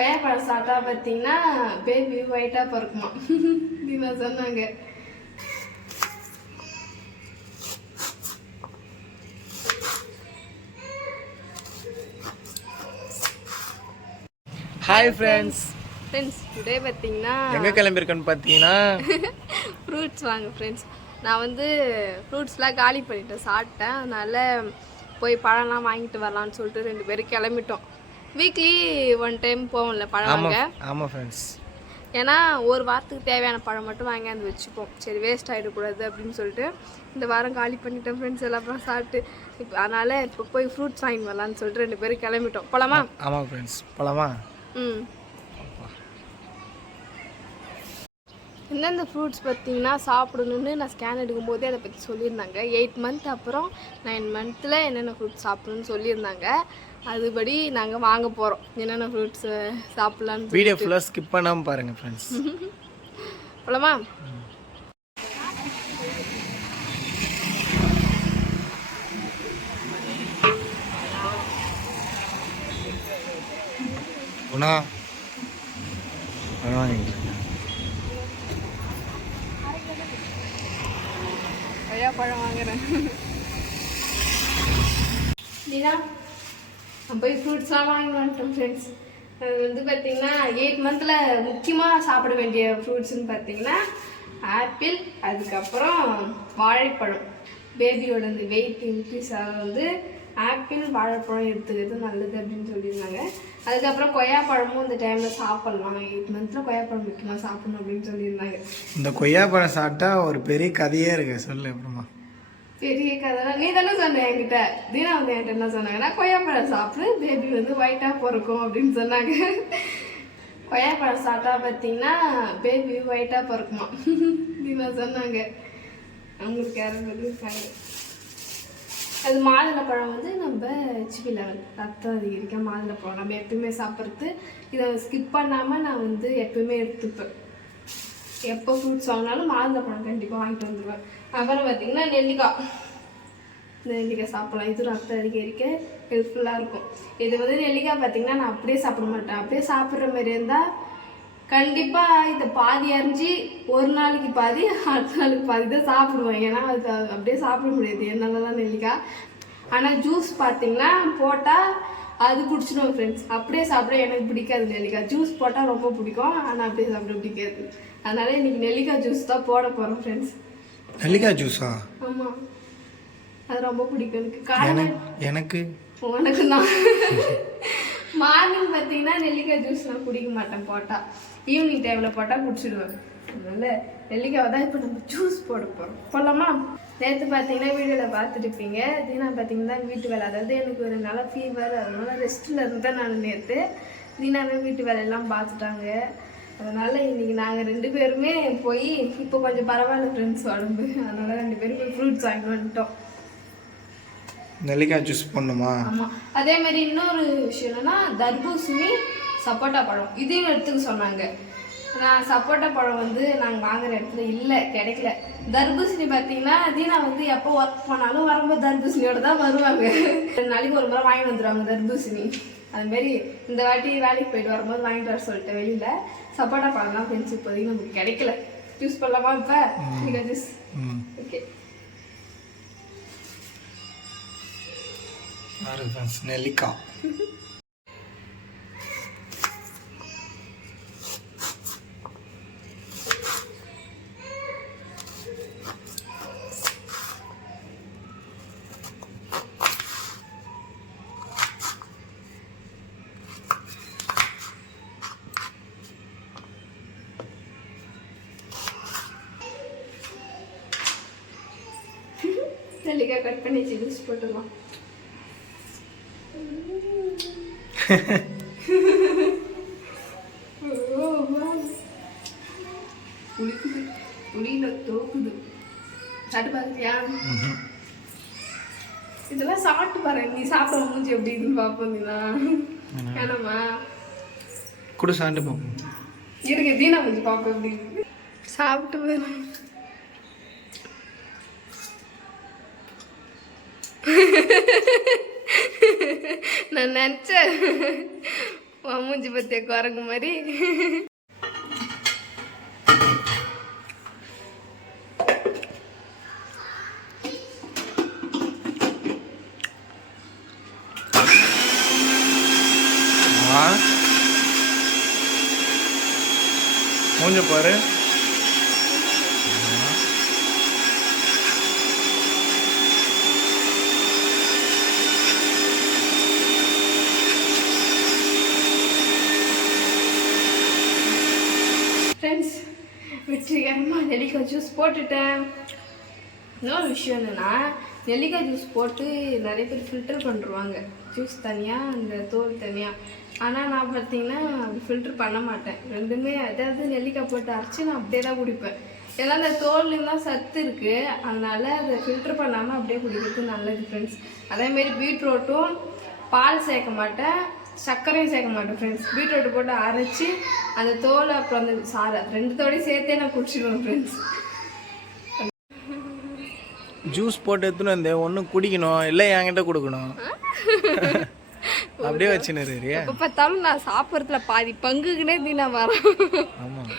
கொய்யாப்பழம் சாப்பிட்டா பார்த்தீங்கன்னா பேபி ஒயிட்டாக பிறக்குமா? தீனா சொன்னாங்க. ஹாய் ஃப்ரெண்ட்ஸ் ஃப்ரெண்ட்ஸ் டுடே பார்த்தீங்கன்னா எங்கே கிளம்பியிருக்கேன்னு பார்த்தீங்கன்னா ஃப்ரூட்ஸ் வாங்க ஃப்ரெண்ட்ஸ் நான் வந்து ஃப்ரூட்ஸ்லாம் காலி பண்ணிட்டேன் சாப்பிட்டேன். அதனால போய் பழம்லாம் வாங்கிட்டு வரலாம்னு சொல்லிட்டு ரெண்டு பேரும் கிளம்பிட்டோம். வீக்லி ஒன் டைம் போவோம்ல பழம் வாங்க. ஆமாம் ஃப்ரெண்ட்ஸ் ஏன்னா ஒரு வாரத்துக்கு தேவையான பழம் மட்டும் வாங்கியாந்து வச்சுப்போம். சரி வேஸ்ட் ஆகிடக்கூடாது அப்படின்னு சொல்லிட்டு இந்த வாரம் காலி பண்ணிட்டோம் ஃப்ரெண்ட்ஸ் அப்புறம் சாப்பிட்டு இப்போ அதனால் இப்போ போய் ஃப்ரூட்ஸ் வாங்கி வரலான்னு சொல்லிட்டு ரெண்டு பேரும் கிளம்பிட்டோம். போலாமா? ஆமாம் ஃப்ரெண்ட்ஸ் போலாமா? ம். எந்தெந்த ஃப்ரூட்ஸ் பார்த்தீங்கன்னா சாப்பிடணுன்னு நான் ஸ்கேன் எடுக்கும்போதே அதை பற்றி சொல்லியிருந்தாங்க. எயிட் மந்த் அப்புறம் நைன் மந்த்தில் என்னென்ன ஃப்ரூட்ஸ் சாப்பிடணும்னு சொல்லியிருந்தாங்க. அதுபடி நாங்கள் வாங்க போகிறோம் என்னென்ன ஃப்ரூட்ஸ் சாப்பிட்லான்னு வீடியோ ஃபுல்லாக ஸ்கிப் பண்ணாமல் பாருங்கள் ஃப்ரெண்ட்ஸ் போலாமா குணா வாங்கிக்கலாம் கொய்யா பழம் வாங்குறேன். நீனா போய் ஃப்ரூட்ஸ்லாம் வாங்கி வந்துட்டோம் ஃப்ரெண்ட்ஸ் அது வந்து பார்த்தீங்கன்னா எயிட் மந்தில் முக்கியமாக சாப்பிட வேண்டிய ஃப்ரூட்ஸ்னு பார்த்தீங்கன்னா ஆப்பிள் அதுக்கப்புறம் வாழைப்பழம். பேபியோட அந்த வெயிட் இன்க்ரீஸ் ஆக வந்து ஆப்பிள் வாழைப்பழம் எடுத்துக்கிறது நல்லது அப்படின்னு சொல்லியிருந்தாங்க. அதுக்கப்புறம் கொய்யாப்பழமும் இந்த டைமில் சாப்பிட்லாம். எயிட் மந்த்தில் கொய்யாப்பழம் முக்கியமாக சாப்பிடணும் அப்படின்னு சொல்லியிருந்தாங்க. இந்த கொய்யாப்பழம் சாப்பிட்டா ஒரு பெரிய கதையே இருக்கு. சொல்லு அப்புறமா. பெரிய கதை நீ தானே சொன்ன என்கிட்ட. தீனா வந்து என்கிட்ட என்ன சொன்னாங்கன்னா கொய்யாப்பழம் சாப்பிட்டு பேபி வந்து ஒயிட்டாக பிறக்கும் அப்படின்னு சொன்னாங்க. கொய்யாப்பழம் சாப்பிட்டா பார்த்தீங்கன்னா பேபி ஒயிட்டாக பிறக்குமா தீனா சொன்னாங்க. அவங்களுக்கு யாரும் சொல்லியிருக்காங்க. அது மாதுளப்பழம் வந்து நம்ம ஹெச்பி லெவல் ரத்தம் அதிகரிக்க மாதுளப்பழம் நம்ம எப்பயுமே சாப்பிட்றது. இதை ஸ்கிப் பண்ணாமல் நான் வந்து எப்பயுமே எடுத்துப்பேன். எப்போ ஃப்ரூட்ஸ் வாங்கினாலும் மாதுளப்பழம் கண்டிப்பாக வாங்கிட்டு வந்துடுவேன் அப்புறம் பார்த்தீங்கன்னா நெல்லிக்காய். நெல்லிக்காய் சாப்பிடலாம். இது ரத்தம் அதிகரிக்க ஹெல்ப்ஃபுல்லாக இருக்கும். இது வந்து நெல்லிக்காய் பார்த்தீங்கன்னா நான் அப்படியே சாப்பிட மாட்டேன். அப்படியே சாப்பிட்ற மாதிரி இருந்தால் கண்டிப்பாக இதை பாதி அரிஞ்சு ஒரு நாளைக்கு பாதி அடுத்த நாளைக்கு பாதி தான் சாப்பிடுவேன் ஏன்னா அது அப்படியே சாப்பிட முடியாது. என்னால் தான் நெல்லிக்காய். ஆனால் ஜூஸ் பார்த்தீங்கன்னா போட்டால் அது குடிச்சிடுவேன் ஃப்ரெண்ட்ஸ் அப்படியே சாப்பிட எனக்கு பிடிக்காது நெல்லிக்காய். ஜூஸ் போட்டால் ரொம்ப பிடிக்கும். ஆனால் அப்படியே சாப்பிட பிடிக்காது. அதனால இன்னைக்கு நெல்லிக்காய் ஜூஸ் தான் போட போகிறோம் ஃப்ரெண்ட்ஸ் நெல்லிக்காய் ஜூஸா ஆமாம் அது ரொம்ப பிடிக்கும் எனக்கு. காரணம் எனக்கு எனக்கு? உனக்கு தான் மார்னிங் பார்த்தீங்கன்னா நெல்லிக்காய் ஜூஸ் நான் குடிக்க மாட்டேன் போட்டால் ஈவினிங் டைமில் போட்டால் குடிச்சிடுவேன். அதனால நெல்லிக்காவை தான் இப்போ நம்ம ஜூஸ் போட போகிறோம் போடலாமா? நேற்று பார்த்தீங்கன்னா வீடியோவில் பார்த்துருப்பீங்க. தீனா பார்த்தீங்கன்னா வீட்டு வேலை. அதாவது எனக்கு ஒரு நல்ல ஃபீவர் அதனால ரெஸ்ட்டில் இருந்தேன் நான் நேற்று தீனாவே வீட்டு வேலையெல்லாம் பார்த்துட்டாங்க. அதனால் இன்னைக்கு நாங்கள் ரெண்டு பேருமே போய் இப்போ கொஞ்சம் பரவாயில்ல ஃப்ரெண்ட்ஸ் உடம்பு. அதனால் ரெண்டு பேரும் போய் ஃப்ரூட்ஸ் வாங்கிட்டு வந்துட்டோம். நெல்லிக்காய் ஜூஸ் பண்ணுமா ஆமாம் அதே மாதிரி இன்னொரு விஷயம் என்னன்னா தர்பூசணி சப்போட்டா பழம். இதையும் எடுத்துக்க சொன்னாங்க. நான் சப்போட்டா பழம் வந்து நாங்கள் வாங்குற இடத்துல இல்லை கிடைக்கல. தர்பூசணி பார்த்தீங்கன்னா தீனா வந்து எப்போ ஒர்க் போனாலும் வரும்போது தர்பூசணியோட தான் வருவாங்க. ரெண்டு நாளைக்கு ஒரு முறை வாங்கி வந்துடுவாங்க தர்பூசணி. அதுமாரி இந்த வாட்டி வேலைக்கு போயிட்டு வரும்போது வாங்கிட்டு வர சொல்லிட்டு வெளியில் சப்போட்டா பழம்லாம் ஃப்ரெண்ட்ஸ் இப்போதைக்கு நமக்கு கிடைக்கல. யூஸ் பண்ணலாமா இப்போ? ஜூஸ் பாரு ஃப்ரெண்ட்ஸ் நெல்லிக்காய் நெல்லிக்காய் கட் பண்ணி ஜூஸ் போட்டுடலாம். புளிக்குது புளியில தோக்குது. சாப்பிட்டு பார்த்தியா இதெல்லாம் சாப்பிட்டு பாரு. நீ சாப்பிட மூஞ்சி எப்படி இருக்குன்னு பார்ப்போம் நீனா. வேணாமா? கூட சாப்பிட்டு பார்ப்போம் இருக்கு தீனா மூஞ்சி பார்ப்போம் எப்படி. சாப்பிட்டு பாரு. நான் நினச்சேன். மூஞ்சி பத்திய குரங்கு மாதிரி. ஆ? மூஞ்ச பாரு ஃப்ரெண்ட்ஸ் வெற்றிகரமாக நெல்லிக்காய் ஜூஸ் போட்டுட்டேன். இன்னொரு விஷயம் என்னென்னா நெல்லிக்காய் ஜூஸ் போட்டு நிறைய பேர் ஃபில்டர் பண்ணுருவாங்க. ஜூஸ் தனியாக அந்த தோல் தனியாக ஆனால் நான் பார்த்தீங்கன்னா அப்படி ஃபில்டர் பண்ண மாட்டேன். ரெண்டுமே அதாவது நெல்லிக்காய் போட்டு அரைச்சி நான் அப்படியே தான் குடிப்பேன். ஏன்னா அந்த தோல்லையும் தான் சத்து இருக்குது அதனால் அதை ஃபில்டர் பண்ணாமல் அப்படியே குடிக்கிறது நல்லது ஃப்ரெண்ட்ஸ் அதேமாரி பீட்ரூட்டும் பால் சேர்க்க மாட்டேன். சர்க்கரையும் சேர்க்க மாட்டேன் ஃப்ரெண்ட்ஸ் பீட்ரூட் போட்டு அரைச்சி அந்த தோலை அப்புறம் அந்த சாரை ரெண்டுத்தோடய சேர்த்தே நான் குடிச்சிடுவேன் ஃப்ரெண்ட்ஸ் ஜூஸ் போட்டு எடுத்துன்னு வந்து ஒன்று குடிக்கணும். இல்லை என்கிட்ட கொடுக்கணும். அப்படியே வச்சுன்னு எப்போ பார்த்தாலும் நான் சாப்பிட்றதுல பாதி பங்குக்குனே தீனா வரேன். ஆமாம்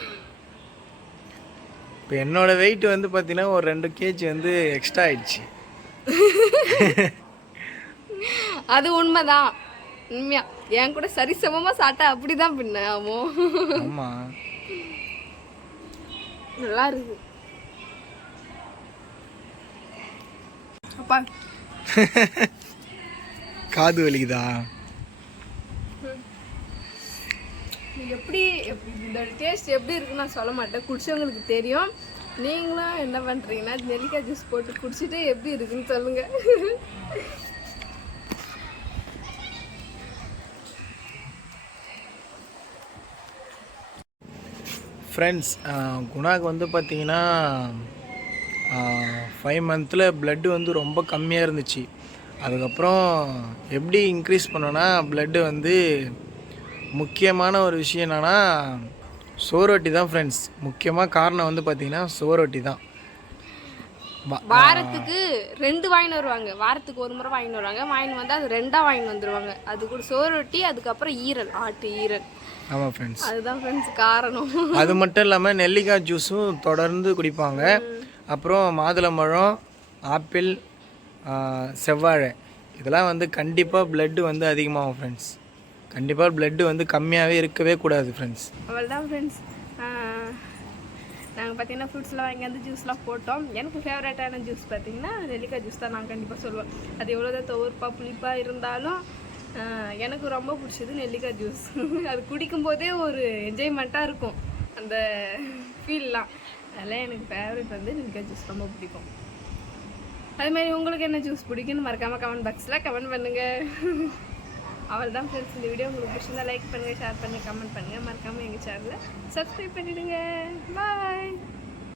இப்போ என்னோட வெயிட் வந்து பார்த்தீங்கன்னா ஒரு ரெண்டு கேஜி வந்து எக்ஸ்ட்ரா ஆயிடுச்சு. அது உண்மைதான். உண்மையா. என் கூட சரிசமமாக சாப்பிட்டா அப்படி தான் பின்ன ஆமாம் நல்லா இருக்கு. அப்பா. காது வலிக்குதா? எப்படி இந்த டேஸ்ட் எப்படி இருக்குன்னு நான் சொல்ல மாட்டேன். குடிச்சவங்களுக்கு தெரியும். நீங்களும் என்ன பண்ணுறீங்கன்னா நெல்லிக்காய் ஜூஸ் போட்டு குடிச்சிட்டு எப்படி இருக்குன்னு சொல்லுங்க. ஃப்ரெண்ட்ஸ் குணாக்கு வந்து பார்த்தீங்கன்னா ஃபைவ் மந்தில் பிளட்டு வந்து ரொம்ப கம்மியாக இருந்துச்சு. அதுக்கப்புறம் எப்படி இன்க்ரீஸ் பண்ணோன்னா பிளட்டு வந்து முக்கியமான ஒரு விஷயம் என்னென்னா சோரொட்டி தான் ஃப்ரெண்ட்ஸ் முக்கியமாக காரணம் வந்து பார்த்தீங்கன்னா சோரொட்டி தான். வாரத்துக்கு ரெண்டு வாங்கின்னு வருவாங்க. வாரத்துக்கு ஒரு முறை வாங்கின்னு வருவாங்க. வாங்கின்னு வந்தால் அது ரெண்டாக வாங்கின்னு வந்துடுவாங்க அது கூட சோறு ஒட்டி அதுக்கப்புறம் ஈரல் ஆட்டு ஈரல். ஆமாம் ஃப்ரெண்ட்ஸ் அதுதான் ஃப்ரெண்ட்ஸ் காரணம். அது மட்டும் இல்லாமல் நெல்லிக்காய் ஜூஸும் தொடர்ந்து குடிப்பாங்க. அப்புறம் மாதுளம்பழம் ஆப்பிள் செவ்வாழை. இதெல்லாம் வந்து கண்டிப்பாக blood வந்து அதிகமாகும் ஃப்ரெண்ட்ஸ் கண்டிப்பாக blood வந்து கம்மியாகவே இருக்கவே கூடாது ஃப்ரெண்ட்ஸ் அவ்வளோதான் ஃப்ரெண்ட்ஸ் நாங்கள் பார்த்தீங்கன்னா ஃப்ரூட்ஸ்லாம் வாங்கி வந்து ஜூஸ்லாம் போட்டோம். எனக்கு ஃபேவரட்டான ஜூஸ் பார்த்தீங்கன்னா நெல்லிக்காய் ஜூஸ் தான் நான் கண்டிப்பாக சொல்லுவேன். அது எவ்வளோதான் துவர்ப்பாக புளிப்பாக இருந்தாலும் எனக்கு ரொம்ப பிடிச்சது நெல்லிக்காய் ஜூஸ். அது குடிக்கும்போதே ஒரு என்ஜாய்மெண்ட்டாக இருக்கும். அந்த ஃபீல்லாம் அதெல்லாம் எனக்கு ஃபேவரட் வந்து நெல்லிக்காய் ஜூஸ் ரொம்ப பிடிக்கும். அதுமாரி உங்களுக்கு என்ன ஜூஸ் பிடிக்குன்னு மறக்காமல் கமெண்ட் பாக்ஸில் கமெண்ட் பண்ணுங்கள் அவள் தான் ஃப்ரெண்ட்ஸ் இந்த வீடியோ உங்களுக்கு பிடிச்சிருந்தா லைக் பண்ணுங்கள் ஷேர் பண்ணுங்கள் கமெண்ட் பண்ணுங்கள் மறக்காமல் எங்கள் சேனலை சப்ஸ்கிரைப் பண்ணிவிடுங்க பாய்